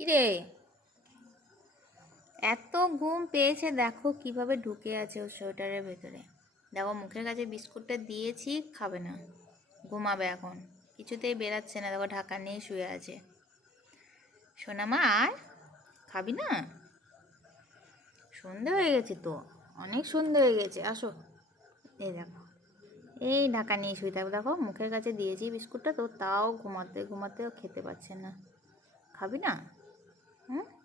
কিরে, এত ঘুম পেয়েছে, দেখো কিভাবে ঢুকে আছে ওর সোয়েটারের ভেতরে। দেখো মুখের কাছে বিস্কুটটা দিয়েছি, খাবে না, ঘুমাবে এখন। কিছুতেই বেরাচ্ছে না, দেখো ঢাকা নিয়ে শুয়ে আছে। সোনামা আয়, খাবি না? সন্ধে হয়ে গেছে তো, অনেক সন্ধে হয়ে গেছে, আসো। এই দেখো, এই ঢাকা নিয়ে শুয়ে থাকো। দেখো মুখের কাছে দিয়েছি বিস্কুটটা তো, তাও ঘুমাতে ঘুমাতেও খেতে পাচ্ছে না। খাবি না? হুম।